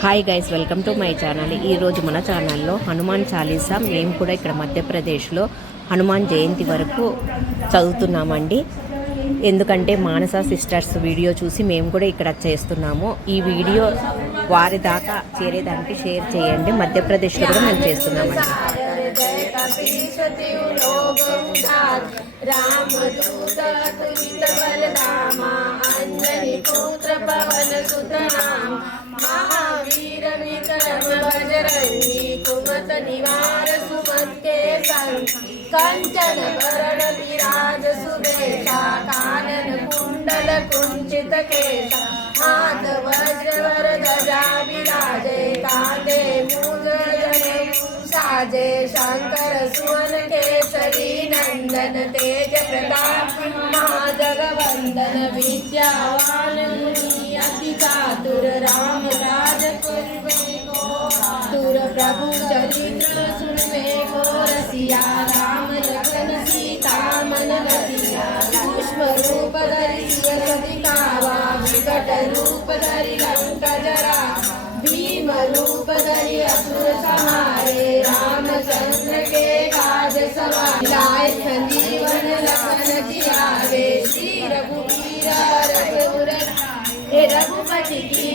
Hi guys, welcome to my channel. ఈరోజు మన ఛానల్లో హనుమాన్ చాలీసా మేము కూడా ఇక్కడ మధ్యప్రదేశ్లో హనుమాన్ జయంతి వరకు చదువుతున్నామండి. ఎందుకంటే మానస సిస్టర్స్ వీడియో చూసి మేము కూడా ఇక్కడ చేస్తున్నాము. ఈ వీడియో వారి దాకా చేరేదానికి షేర్ చేయండి. మధ్యప్రదేశ్లో కూడా మేము చేస్తున్నామండి. महावीर विक्रम बजरंगी कुमत निवार सुमत के संग कंचन वरण विराज सुबेशा कानन कुंडल कुंचित केशा हाथ वज्र ध्वजा विराजे कांधे मूज जनेऊ साजे शंकर सुवन केसरी नंदन तेज प्रताप महाजगवंदन विद्यावान मुनि अति चातुर राम राज तुर प्रभु चरित्र सुनवे को रसिया राम लखन सीता मन रसिया पुष्प रूप धरि दिखावा विकट रूप धरि लंका जरा भीम रूप धरि असुर संहारे रामचंद्र के काज सवारे लाए संजीवन लखन जियावे श्री रघुवीर हरष रघुपति की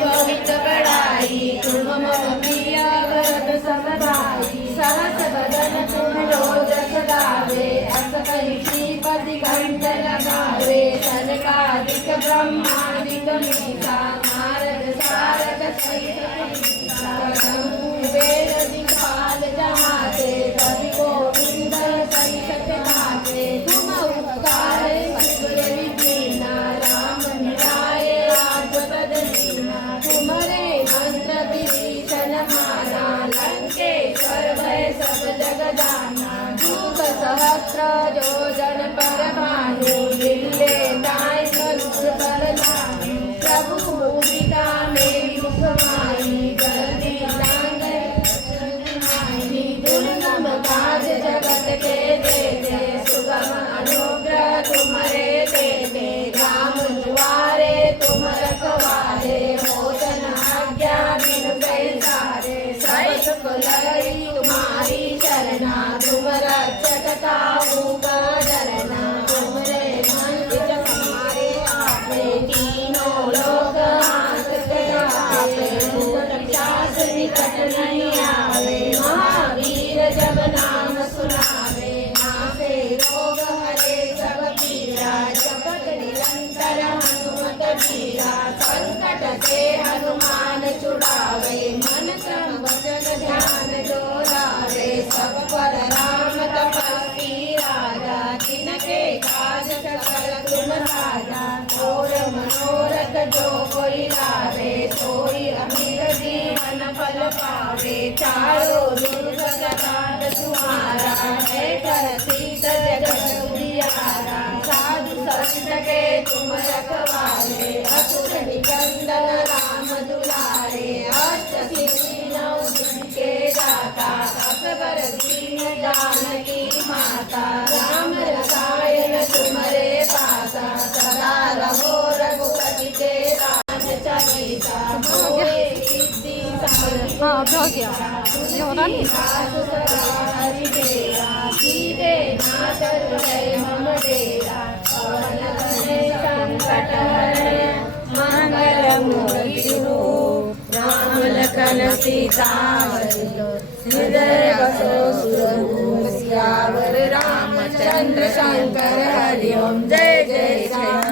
बहुत बड़ाई तुम मम प्रिया भरत सम भाई सहस बदन तुम रोज सदावे अस कहि श्रीपति कंठ लगावे सनकादिक ब्रह्मादिक मीसा नारद सारद सहित वेद दिखाल जमाते कवि गोविंद सहित गाते तुम उपकार तुम्हारे मंत्र विभीषण माना लंकेश्वर भय सब जग जाना दूत सहस्र जो जन पर भानु दिल्ले दाय करुण कर लानु प्रभु भूमिका मेरी मुखमाई जल्दी लांगे दुर्गम काज जगत के देते सुगम अनुग्रह तुम्हारे देते राम दुआरे तुम रखवारे तुम्हारी शरणा तुम रक्षक काहू का डरना तुमरे मन हमारे आपे तीनों लोग हाथ आपे पिशाच निकट नहीं आवे महावीर जब नाम सुनावे नासे रोग हरे सब पीरा जपत निरंतर हनुमत पीरा संकट से हनुमान छुड़ावे मन क्रम वचन ध्यान जो लावे सब पर राम तपस्वी राजा जिनके काज सकल तुम राजा और मनोरथ जो कोई लावे सोई अमित जीवन फल पावे चारों दुर्ग जगात तुम्हारा है कर सीत जगत उजियारा साधु संत के तुम रखवारे असुर निकंदन राम दुलारे अष्ट सिद्धि नौ दिन के दाता अकबर दीन जानकी माता राम रसायन तुम्हारे पासा सदा रहो रघुपति के राम चालीसा मोहे सिद्धि हो गया ये हो रहा नहीं हरि तेरा सीधे नाथ जय मम डेरा पवन संकट मंगल मूर्ति राम लखन सीता हृदय बसो सुरभूप सियावर रामचंद्र शंकर हरि ओम जय जय जय